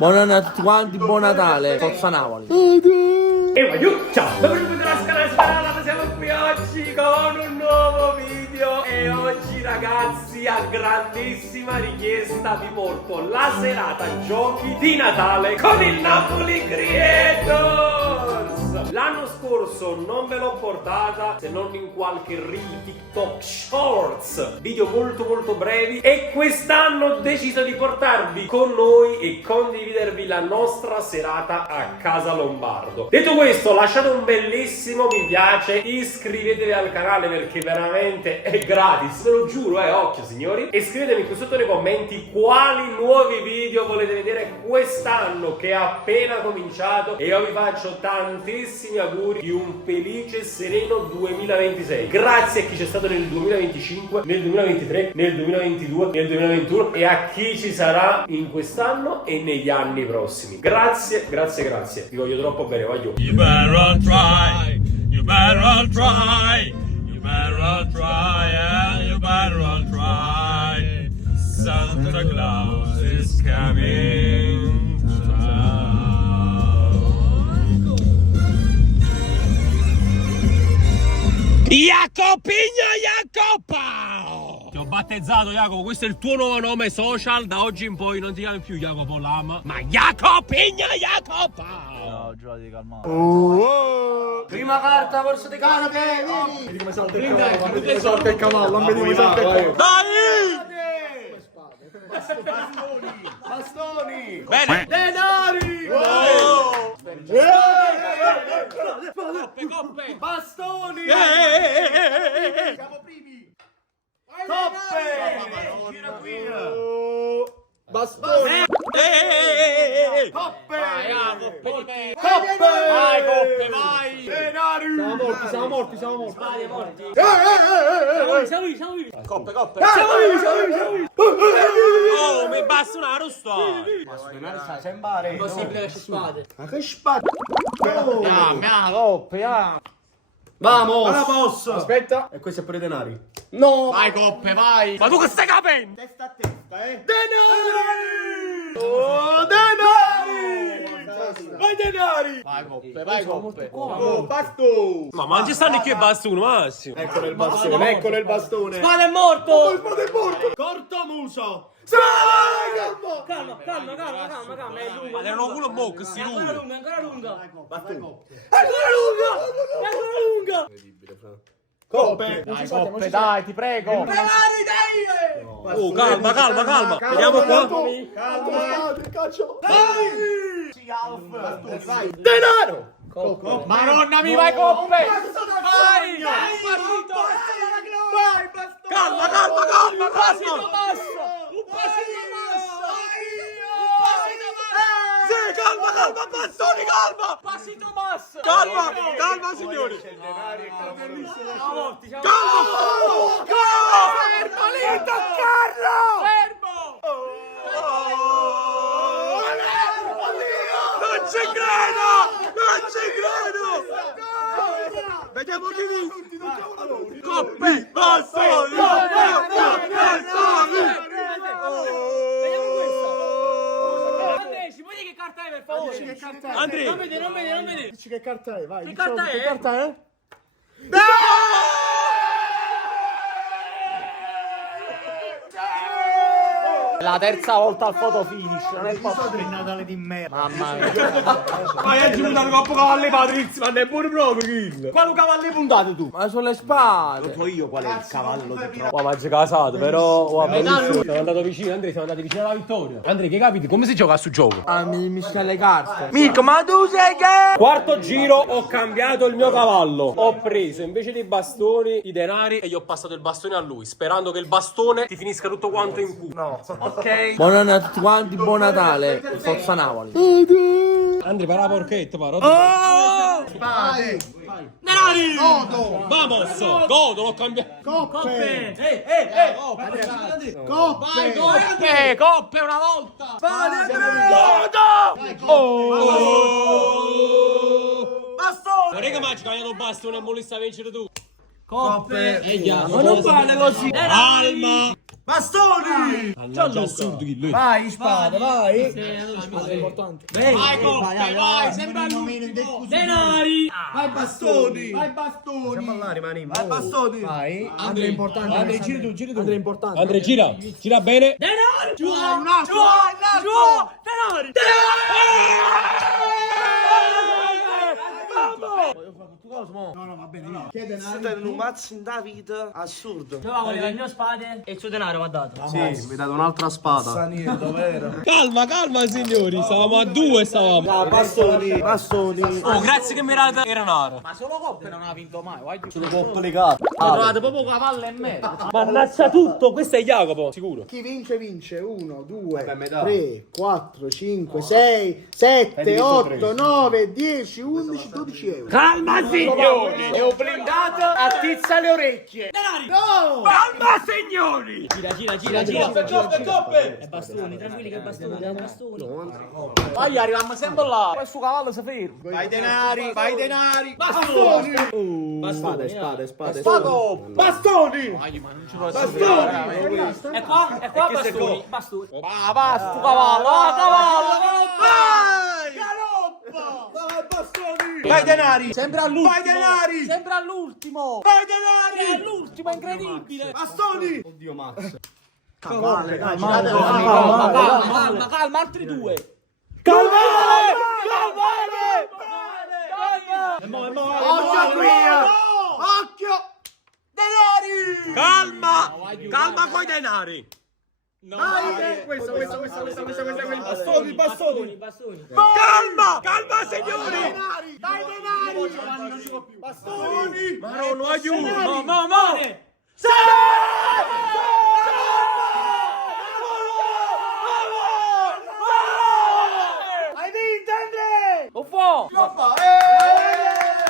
Buonanno a tutti quanti, buon Natale. Forza Napoli. E voglio, ciao, benvenuti alla Scala Sparata, siamo qui oggi con un nuovo video. E oggi ragazzi, a grandissima richiesta, vi porto la serata giochi di Natale con il Napoli Creators. L'anno scorso non ve l'ho portata, se non in qualche reel TikTok Shorts, video molto brevi. E quest'anno ho deciso di portarvi con noi e condividervi la nostra serata a Casa Lombardo. Detto questo, lasciate un bellissimo mi piace, iscrivetevi al canale perché veramente è gratis, ve lo giuro, occhio signori. E scrivetemi qui sotto nei commenti quali nuovi video volete vedere quest'anno che è appena cominciato. E io vi faccio tantissimi auguri di un felice e sereno 2026. Grazie a chi c'è stato nel 2025, nel 2023, nel 2022, nel 2021 e a chi ci sarà in quest'anno e negli anni prossimi. Grazie. Vi voglio troppo bene, voglio. You better all try, you better all try, you better all try, yeah, you better all try. Santa Claus is coming to town. Jacopo! Ti ho battezzato Jacopo, questo è il tuo nuovo nome social, da oggi in poi non ti chiami più Jacopo Lama, ma Jacopigno Jacopo! No, Giovanni, calmato. Prima carta, corso di carne. Vedi come salta il cavallo, vedi come salta il cavallo, non vedi come salta il cavallo. Dai! Bastoni! Bene! Denari! Coppe! Bastoni! Siamo primi! Coppe! Bastoni! Coppe! Coppe! Vai Coppe, vai! Denari! Siamo morti! Siamo vivi! Coppe! Siamo vivi! Oh, mi basta una rusta! Sei in bare! Possibile che ci spade. Ma che spazio! Coppe, Vamos! Alla posso. Aspetta! E questi è per i denari. No. Vai Coppe, vai! Ma tu che stai capendo? Testa a testa, Denari! Oh, denari! Vai denari! Vai Coppe! Oh, basto! Ma ci stanno che basta uno massimo! Eccolo il bastone, eccolo il bastone! Spade è morto. Oh, il spade è morto! Cortomuso! Sì! Calma. È lungo. Ma erano culo bocca, sti Ancora due! lunga. Ancora lunga! Coppe! Dai Coppe, dai, ti prego! Dai. Calma! Vediamo qua! Calma! Calcio! Dai! Vai! Denaro! Madonna mia, vai Coppe! Vai! Vai, bastone! Calma! Sì, calma, bastoni, calma! Passito basso. Calma signori! Calma! Fermo lì, toccarlo! Fermo! Non ci credo! Vediamo chi vince! Coppe! Bastoni! Ci puoi dire che carta è per favore? Che carta è? Andrea! Non vedi. Dici che carta è? Vai, Che diciamo, carta è? Che carta è? La terza volta al photo finish, non è Il Natale di merda. Mamma mia! Ma è giunto un coppo cavalli Patrizio, ma ne è pure proprio kill! Quali cavalli puntate tu? Ma sulle spade. So io qual è il cavallo che trovo. Oh, ma ci casato, però va benissimo. Siamo andati vicino, Andrea, siamo andati vicino alla vittoria. Andrea, che capiti? Come si gioca a sto gioco? Ah, mi sceglie le carte. Mirko, ma tu sei che? Quarto giro ho cambiato il mio cavallo. Ho preso invece dei bastoni i denari e gli ho passato il bastone a lui, sperando che il bastone ti finisca tutto quanto in culo. No. Ok. Buonanno a tutti quanti, buon Natale. Forza Napoli. Andrea, para la porchetta, para. Vai! Denari! Vamos! Godo, l'ho cambiato. Coppe! Coppe! Coppe una volta! Vai, Bastone! Non è che magica, io non basta, non volessi vincere tu. Coppe! Ma non vale così. Calma! Bastoni! Vai, spada, vai. Vai, sembra l'ultimo. Denari! Vai bastoni! Vai bastoni! Vai bastoni! Vai. Andrea importante. Andrea, giri tu, giri tu. Andrea importante. Andrea, gira bene. Denari! Giù, un altro! Denari! No, va bene, no. Che Siete denaro? in un mazzo in David assurdo. Dove con le mie spade e il suo denaro va dato. Sì, mi date un'altra spada. Saniello, vero? Calma, signori. Stavamo a due, stavamo. Bastoni. Oh, grazie che mi date il denaro. Ma solo coppe non ha vinto mai, vai. Sono coppe legate. Trovate proprio cavallo e me. Mannaggia tutto. Questo è Jacopo, sicuro. Chi vince vince 1, 2, Vabbè, metà. 3, 4, 5, 6, 7, 8, 9, 10, 11, 12 euro. Calma signori! E ho blindato attizza le orecchie! No! Calma signori! Gira. Coppe! È bastoni, tranquilli che è bastoni. Vai, arriviamo sempre là. Questo cavallo si ferma. Vai denari! Bastoni! Spade. Bastoni! E qua bastoni. Ah, basta, cavallo, Vai! Galoppa! Vai bastoni! Vai denari. Sempre all'ultimo! Vai denari! Sempre all'ultimo. Vai denari! È l'ultimo, è incredibile. Bastoni! Oddio, Max. Calma, altri due. Occhio qui! Occhio! Denari! Calma coi denari. Dai! Questo. Bastoni! Calma, signori. Dai denari! Bastoni! Marolo, aiuto. No. Hai vinto Andrea! Lo fa.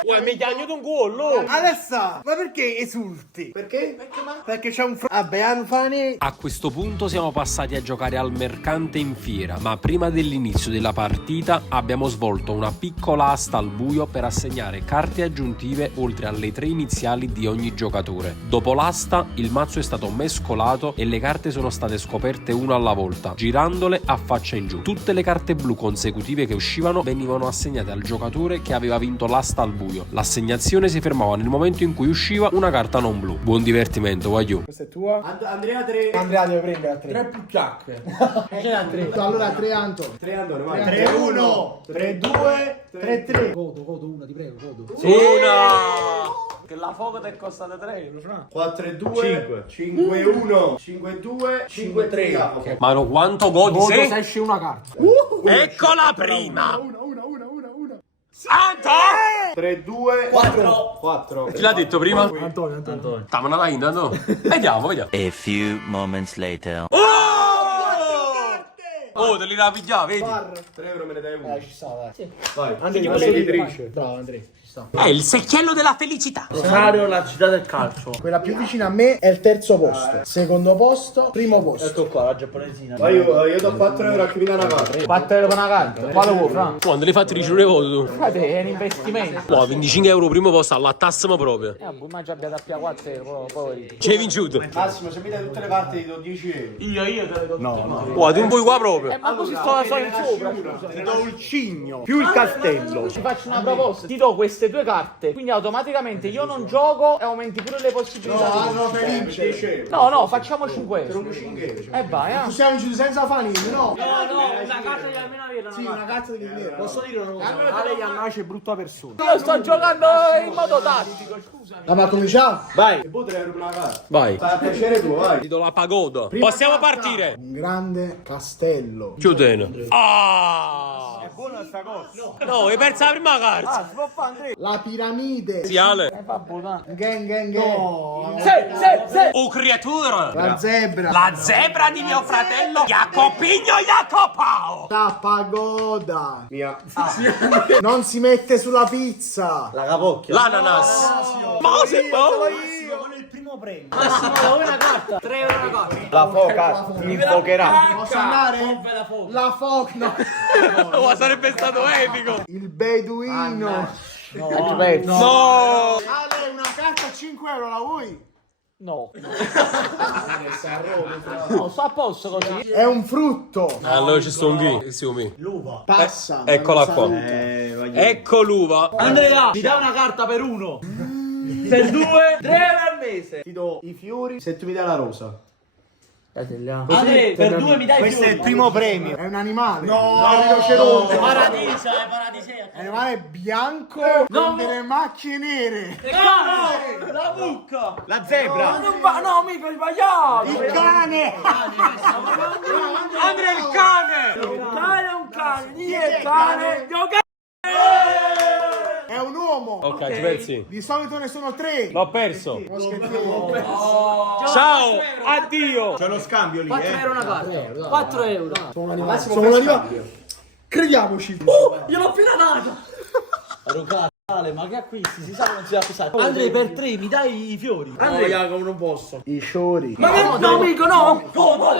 Uè, mi chiagno un culo. Adesso, ma perché esulti? Perché? Perché c'è un vabbè, Anfani. A questo punto siamo passati a giocare al mercante in fiera, ma prima dell'inizio della partita abbiamo svolto una piccola asta al buio per assegnare carte aggiuntive oltre alle 3 iniziali di ogni giocatore. Dopo l'asta, il mazzo è stato mescolato e le carte sono state scoperte una alla volta, girandole a faccia in giù. Tutte le carte blu consecutive che uscivano venivano assegnate al giocatore che aveva vinto l'asta al buio. L'assegnazione si fermava nel momento in cui usciva una carta non blu. Buon divertimento, voglio. Questa è tua? Andrea 3. Andrea deve prendere a 3. 3 più chiacchiere. Allora 3 Anto. 3 Andone, vai. 3-1, 3-2, 3-3. Godo, una, ti prego, godo. Una. Che la foto ti è costata 3, lo sa. 4-2, 5-1, 5-2, 5-3. Mano, quanto godi Se sei? esce una carta. Ecco la prima. Una. Anto! 3-2, 4. Chi l'ha detto prima? Antonio. Stavano da intanto. Vediamo. A few moments later. Oh, te li rapiglia, vedi? 3 euro me ne dai uno. Ci sta, dai. Vai. Andrea, l'editrice. Bravo Andrea. È il secchiello della felicità. Rosario, la città del calcio. Quella più vicina a me è il terzo posto. Secondo posto, primo posto. Ecco qua, la giapponesina. Vai, io do 4 euro a chi mi dà una carta. 4 euro per una carta. Quale vuoi, Fra? Quando li fatti ricevere voto tu? È un investimento. Wow, 25 euro primo posto, allattassimo proprio. Ma già abbiamo a 4 euro, poi. Ci hai vinciuto. Massimo, se mi dai tutte le carte ti do 10 euro. Io te le do. No. Wow, tu non puoi qua proprio. Ma così sto in sopra. Ti do il cigno più il castello. Ti faccio una proposta. Ti do queste due carte. Quindi automaticamente io non gioco e aumenti pure le possibilità. No, per vincere. No, facciamo 5 euro. 5 euro. E vai, Possiamo vincere senza fanini, no? No, una carta di almeno avere. Sì, una cazzo di vedere. Posso dire una cosa? Ale Iannacci è brutta persona. Io sto giocando in modo tattico, scusami. Ma cominciamo? Vai, E poi 3 euro per una carta. vai. Fai a piacere tu, vai. Ti do la pagoda. Possiamo partire. Un grande castello. Chiudeno. Ah! È buona sta cosa. No, hai perso la prima carta. Si può fare Andrea. La piramide. Sì, Ale. Gang. No. Se. Oh, creatura. La zebra. La zebra di mio fratello Jacopino Jacopao. La pagoda. Mia. Non si mette sulla pizza. La capocchia. L'ananas. Ma se può? Massimo, una carta. 3 euro una carta. La foca mi infocherà. Posso andare? La foca. No. Oh, sarebbe stato epico. Il beduino. No. Ale, una carta a 5 euro, la vuoi? No. No, sto a posto così. È un frutto. Allora ci sto qui. Siumi. L'uva. Passa. ma Eccola non qua. saluta. Ecco l'uva. Andrea, mi dai una carta per uno. Per 2, 3 al mese. Ti do i fiori se tu mi dai la rosa. Andrea, per 2 mi dai i Questo è fiori. il primo premio. È un animale. Paradisa, è paradisea. È un animale bianco con delle macchie nere. No, la mucca. La zebra. Non va, no, mica hai sbagliato. Il cane. Andrea, il cane. Il cane è un cane. Chi è il cane? È un uomo. Ok, ci pensi? Di solito ne sono 3. L'ho perso. Moschettieri. Ciao, addio. C'è lo scambio lì, 4 euro una carta. 4 euro. Sono un animale. Crediamoci. Gliel'ho appena dato. Ma che acquisti? Si sa che non si dà acquistare. Andrea, per 3 mi dai i fiori. Andrea, Jacopo, non posso. I fiori. Ma che no, amico, no! Godo!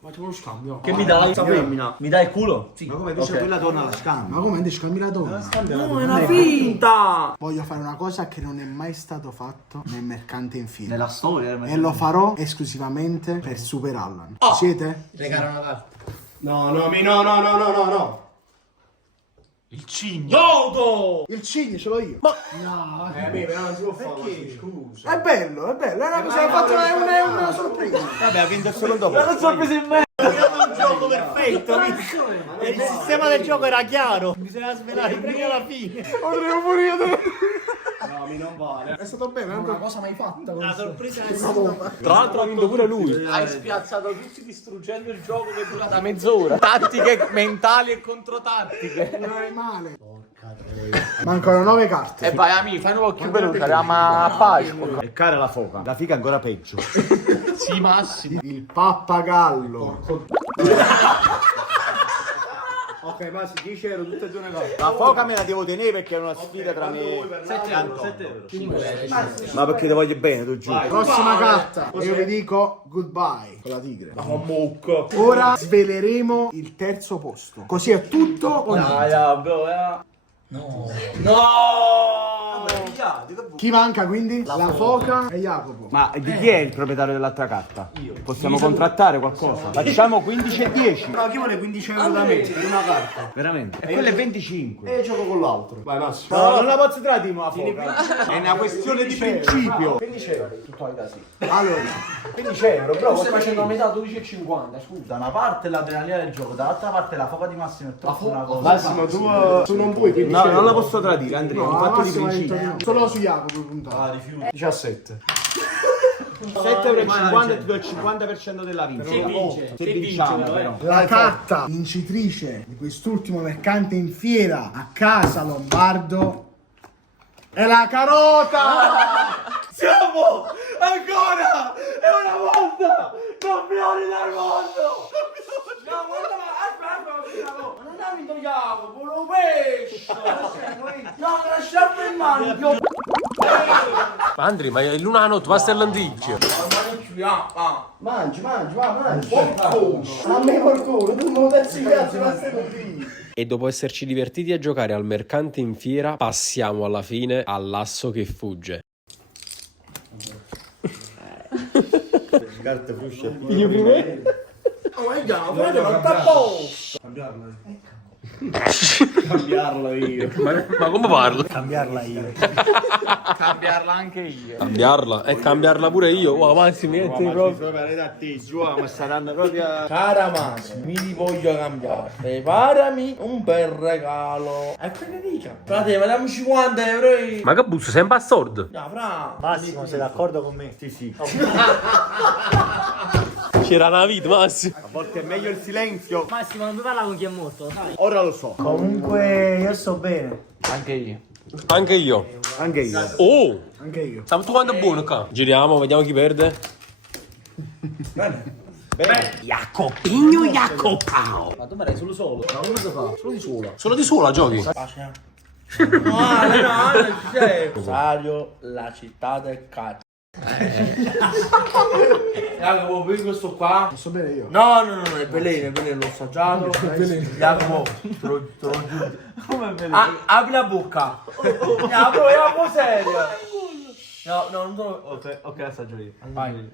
Facciamo uno scambio. Che mi dai? Questa femmina. Mi dai il culo? Sì. Ma come tu c'è quella donna la scambio? Ma come ti scambi la donna? No, è una finta! Voglio fare una cosa che non è mai stato fatto nel mercante in fiera. Nella storia. E lo farò esclusivamente per Super Allan. Ci siete? Regala una carta. No. Il cigno. Godo! Il cigno ce l'ho io. Però non si può fare così, scusa. È bello, è una cosa che ha fatto, è una sorpresa. Vabbè, ha vinto il secondo Non posto. so preso in me! Un gioco perfetto. Il sistema del gioco era chiaro. Bisogna svelare il primo alla fine. Potremmo pure io. No, mi non vale. È stato bene, è una cosa mai fatta. La sorpresa è Tra l'altro ha vinto pure lui. Hai spiazzato tutti distruggendo il gioco che è durata mezz'ora. Tattiche mentali e controtattiche. Non è male. Porca troia. Mancano 9 carte. E vai amico, fai un po' più veloce, arriviamo a Pasqua. E cara la foca. La figa è ancora peggio. Sì, Massimo. Il pappagallo. Ok, ma 10 euro tutte e due le cose. La foca me la devo tenere perché è una sfida tra me. 7 euro. Ma perché ti voglio bene, tu giuro. Prossima carta. E io vi dico goodbye con la tigre. Ma mucco. Ora sveleremo il terzo posto. Così è tutto o niente. Chi manca quindi? La foca e Jacopo. Ma di chi è il proprietario dell'altra carta? Io. Possiamo contrattare qualcosa? Facciamo 15 e 10. No, chi vuole 15 euro da me? Di una carta. Veramente? E quello è 25. E io gioco con l'altro. Vai Massimo. No, non la posso tradire una foca. È una questione di principio. 15 euro. Sì. Allora, 15 euro, bro. Stai facendo a metà 12,50, scusa. Da una parte l'adrenalina del gioco, dall'altra parte la foca di Massimo è troppo una cosa. Massimo, tu non puoi 15 No, euro. non la posso tradire, Andrea. No, Ho fatto di Massimo ha detto principio. di no. Solo su Jacopo puntare. 17. 7,50 € e ti do il 50% della vincita. Se vinciamo però. La carta vincitrice di quest'ultimo mercante in fiera a casa Lombardo è la carota! Siamo ancora! È una volta! Campioni del mondo! No, guarda, aspetta, ma non ha vinto Jacopo, lo pesce! No, lasciamo in mano, Andri, ma è l'una notte, basta il lenticchio. Mangi, va, mangi. A me qualcuno, tu non pezzi cazzo, ma stai qui. E dopo esserci divertiti a giocare al mercante in fiera, passiamo alla fine all'asso che fugge. Carte frusce. io prima. Oh, andiamo, non tappo! Cambiarla io. Ma come parlo? Cambiarla io. Cambiarla anche io. Cambiarla? E cambiarla pure io. Wow, Massimo, niente proprio. Ma saranno proprio. Cara Massimo, mi voglio cambiare. Preparami un bel regalo. E che ne dica? Frate, ma dammi 50 euro e... Ma che busso, sei un bastardo? No, fra. Massimo, sei d'accordo con me? Sì. C'era una vita, Massimo. A volte è meglio il silenzio. Massimo, non mi parla con chi è morto. Dai. Ora lo so. Comunque io sto bene. Anche io. Anche io. Anche io. Oh! Anche io. Siamo tu quanto è buono qua. Giriamo, vediamo chi perde. Bene. Jacopino Jacopao. Ma tu me l'hai solo? Ma come si fa? Solo di sola. Solo di sola giochi? No, c'è. Rosario, la città del cazzo. Jacopo, prendi questo qua. Posso bere io? No, è veleno, l'ho assaggiato. Jacopo, te lo giuro. Come veleno? Apri la bocca. Jacopo, serio. No, non so. Ok, assaggio io. Vai.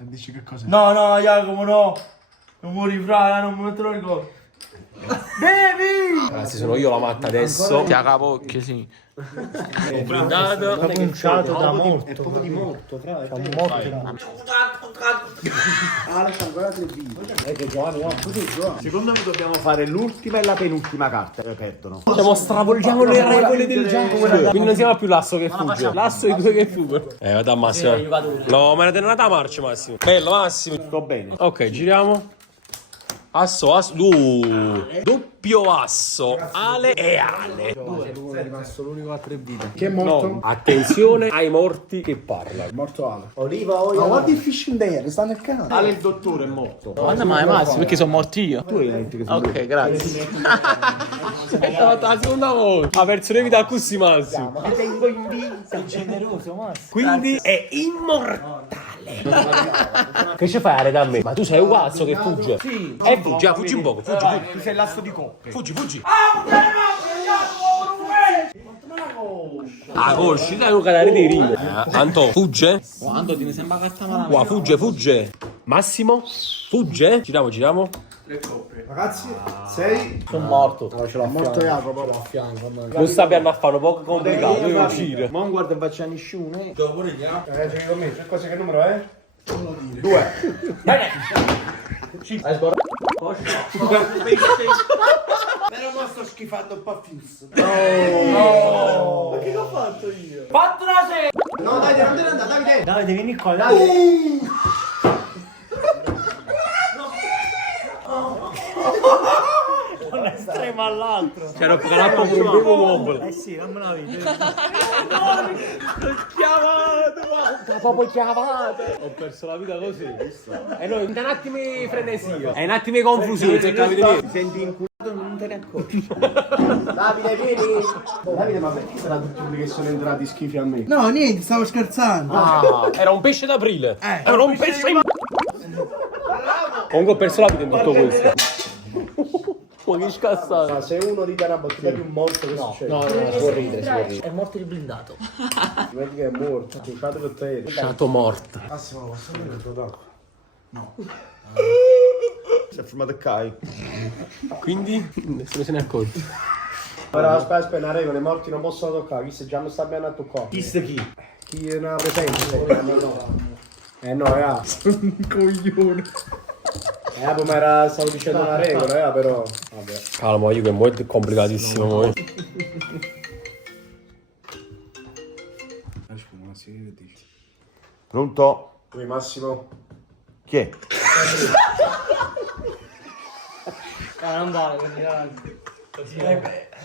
E dici che cosa? No, Jacopo, no. Non muori fra, non mi metterò il gol. Bevi! Ragazzi, sono io la matta adesso. Ti capocchio, sì. Ho blindato. Pronunciato da morto. È proprio di morto, fra. È un morto. Ah, lascia ancora 3 vite. Che Giovanni, no, così Giovanni. Secondo me dobbiamo fare l'ultima e la penultima carta che perdono. Stravolgiamo le regole del gioco. Quindi non siamo più l'asso che fugge. L'asso e i due che fuggono. Vada Massimo. No, me ne tenete una marcia, Massimo. Bello, Massimo. Sto bene. Ok, giriamo. Asso. Doppio asso. Ale e Ale. È rimasto l'unico a 3 vite. Chi è morto? No, attenzione ai morti che parlano. È morto Ale. Oliva, olio. Ma guarda il fishing there, sta nel canale. Ale il dottore è morto. Guarda mai Massimo, perché sono morto io. Tu hai detto che sono Ok, grazie. È stata la seconda volta. Ha perso le vite a così, Massimo. Ti tengo in vita. Sei generoso, Massimo. Quindi è immortale. Che ci fai da me? Ma tu sei un pazzo che fugge. Sì. Fuggi un poco, fuggi. Tu sei l'asso di coppia. Fuggi. Ah, conosci, dai un canale di rime. Anto, fugge? Quando ti mi sembra carta malata. Qua, fugge. Massimo, fugge. Giriamo. Ragazzi, 6. Sono morto. È morto Jacopo a fianco. Non sta per andare a fare un po' complicato, devo uscire. Non guarda e faccia nessuno. Giochi con me, che numero è? 2. Hai scordato? Però mo sto schifando un po' fisso. No. Ma che ho fatto io? Fatto una sera. No, dai, non te ne andare, Davide. Davide, vieni qua, Davide. Un estremo all'altro. C'era un canappo con un primo uomo. Eh sì, non me la vedi. Proprio chiamato. Ho perso la vita così. E noi in un attimo di frenesia. È un attimo di confusione, se capite niente. Ti senti inculato non te ne accorgi. Davide, vieni. Davide, ma perché sarà tutti quelli che sono entrati schifi a me? No, niente, stavo scherzando. Ah, era un pesce d'aprile. Era un pesce in... Comunque ho perso la vita in tutto questo. Ma che scassato. Ma se uno ride una battuta più morto, che succede? No, si può ridere. È morto il blindato. Vedi che è morto, ti fate per te. Stato morta. Massimo, posso vedere il tuo tacco? Si è fermato Kai. Quindi nessuno se ne accorge. Però aspetta, una regola, i morti non possono toccare, chi se già non sta bene a toccare. Chi sta chi? Chi è una presenza? No, sono un coglione. Ma stavo dicendo una regola, però. Vabbè. Calma, io che è molto complicatissimo. Poi. Pronto? Qui Massimo. Chi è? Non vale, quindi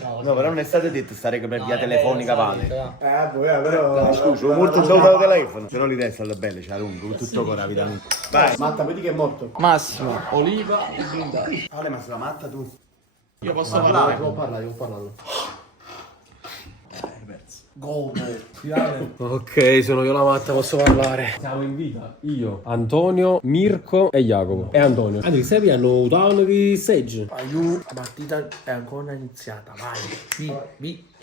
No, però non è stato detto stare che per via telefonica vale. Però. Scusa, ho morto solo dal telefono. Se non li resta le belle, c'è lungo, tutto con la vita mia. Vai. Matta, vedi che è morto. Massimo, Oliva e blindato. Ale, ma sulla matta tu. Io posso parlare? Devo parlare. Ok, sono io la matta, posso parlare. Siamo in vita. Io, Antonio, Mirko e Jacopo. E Antonio. Andri, sai hanno un di stage. La partita è ancora iniziata, vai.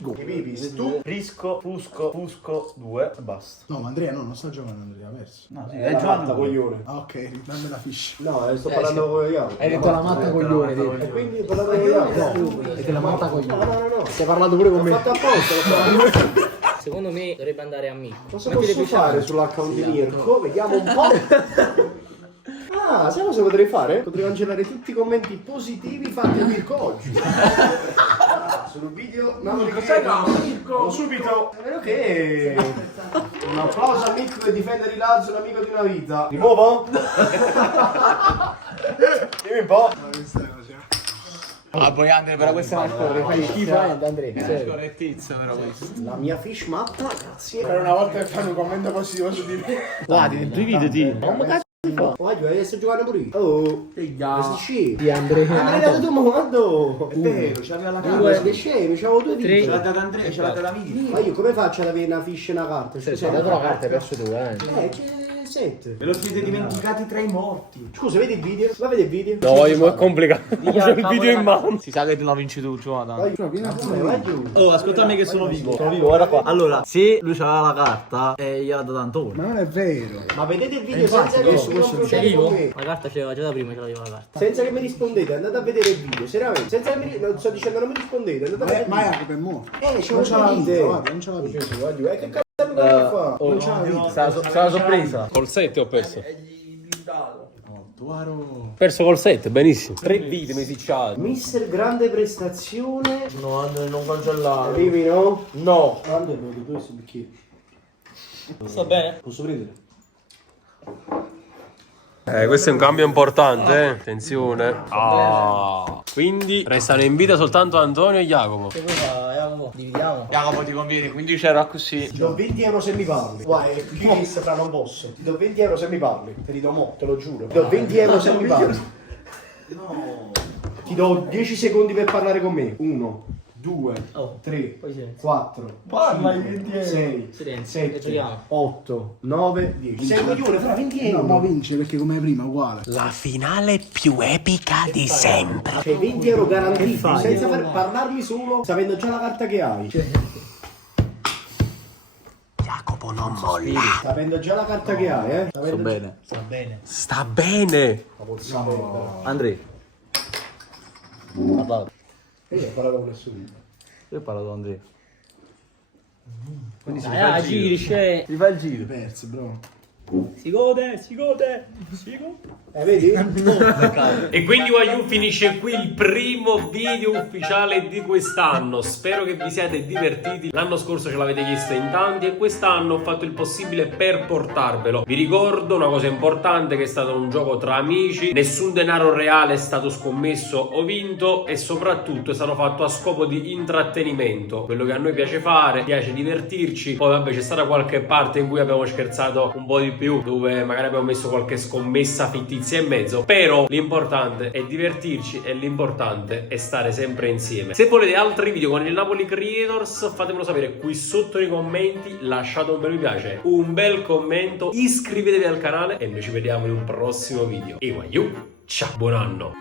Go. Tu, Risco, Fusco 2 e basta. No, ma Andrea non sta giocando, Andrea ha perso. No, sì, È giocando coglione. Ah, ok, dammi la fish. No, sto parlando con Iago. Hai detto la matta coglione, E quindi ho parlato con Iago. hai detto la matta coglione. No. Stai parlando pure con me. L'ho fatto apposta. Secondo me dovrebbe andare a me. Cosa posso fare sull'account di Mirko? Vediamo un po'. Ah, sai cosa potrei fare? Potrei cancellare tutti i commenti positivi fatti a Mirko oggi. Sul video Mirko subito. È vero che un applauso a Mirko che difende Rilazzo, un amico di una vita. Rimuovo? Dimmi un po'. Ah, poi Andre, però questa è una scorrettizia. Andrea. Scorrettizia, però questa. La mia fish matta, grazie. Per una volta che fanno un commento positivo su di me. Guardi, dividiti. Voglio, sto giocando pure io. Oh, Figa. sì. Di Andrea. Andrea, tu mo quando? È vero, c'aveva la carta. Che scemi, c'avevo 2 dita. Tre. Ce l'ha data Andrea, ce l'ha data Mini. Ma io come faccio ad avere una fish e una carta? Ci hai dato la carta e perso tu, set. Ve lo siete dimenticati tra i morti. Scusa, vedi il video? La vedi il video? No, è complicato. C'è il video in mano. Si sa che non vinci tu, Jonathan. Vai giù. Oh, ascoltami che sono vivo. Sono vivo, guarda qua. Allora, se lui c'aveva la carta e gliela dà Antone. Ma non è vero. Ma vedete il video senza che Sei confrontate vivo? con me. La carta c'era già da prima, ce l'aveva la carta. Senza che mi rispondete, andate a vedere il video, seriamente. Senza che non sto dicendo non mi rispondete, andate a vedere il Ma video. è per mo. Ce Non lo ce l'ha vita, dite. guarda, non ce l'ha vita. Che cazzo mi fa? Oh, c'è la sorpresa. Col 7 ho perso. Ho perso col 7, benissimo. 3 vite mi si ciao. Mister grande prestazione. No, non cancellare. Arrivi, no? No. Quando bevo due questi bicchieri? Sta bene? Posso prendere? Questo è un cambio importante, attenzione. Quindi restano in vita soltanto Antonio e Jacopo. Che cosa, Jacopo? Dividiamo. Jacopo ti conviene 15 euro così. Ti do 20 euro se mi parli. Guarda, è più che fra non posso. Ti do 20 euro se mi parli. Te li do mo, te lo giuro. Ti do 20 euro se mi parli. No. Ti do 10 secondi per parlare con me. 1, 2, 3, Poi silenzio. 4, Parla, 5, 6, Silenzio. 7, Giochiamo. 8, 9, 10. Sei un coglione, fra 20 No, euro. ma vince perché come prima è uguale. La finale più epica di sempre. C'hai 20 euro garantiti senza parlarmi solo sapendo già la carta che hai. Jacopo non molla. Sapendo già la carta che hai, eh? Sto bene. Sta bene. Andrea. Parlato. Io ho parlato con nessuno. Io ho parlato con Andrea. Dai, giri, scè. Si fa il giro. Perso, bro. Si gode. Vedi? E quindi Wayu finisce qui il primo video ufficiale di quest'anno. Spero che vi siate divertiti. L'anno scorso ce l'avete chiesto in tanti e quest'anno ho fatto il possibile per portarvelo. Vi ricordo una cosa importante, che è stato un gioco tra amici, nessun denaro reale è stato scommesso o vinto e soprattutto è stato fatto a scopo di intrattenimento. Quello che a noi piace fare, piace divertirci. Poi vabbè, c'è stata qualche parte in cui abbiamo scherzato un po' di più, dove magari abbiamo messo qualche scommessa fittizia in mezzo, però l'importante è divertirci e l'importante è stare sempre insieme. Se volete altri video con il Napoli Creators, fatemelo sapere qui sotto nei commenti, lasciate un bel mi piace, un bel commento, iscrivetevi al canale e noi ci vediamo in un prossimo video. E Wayu, ciao, buon anno!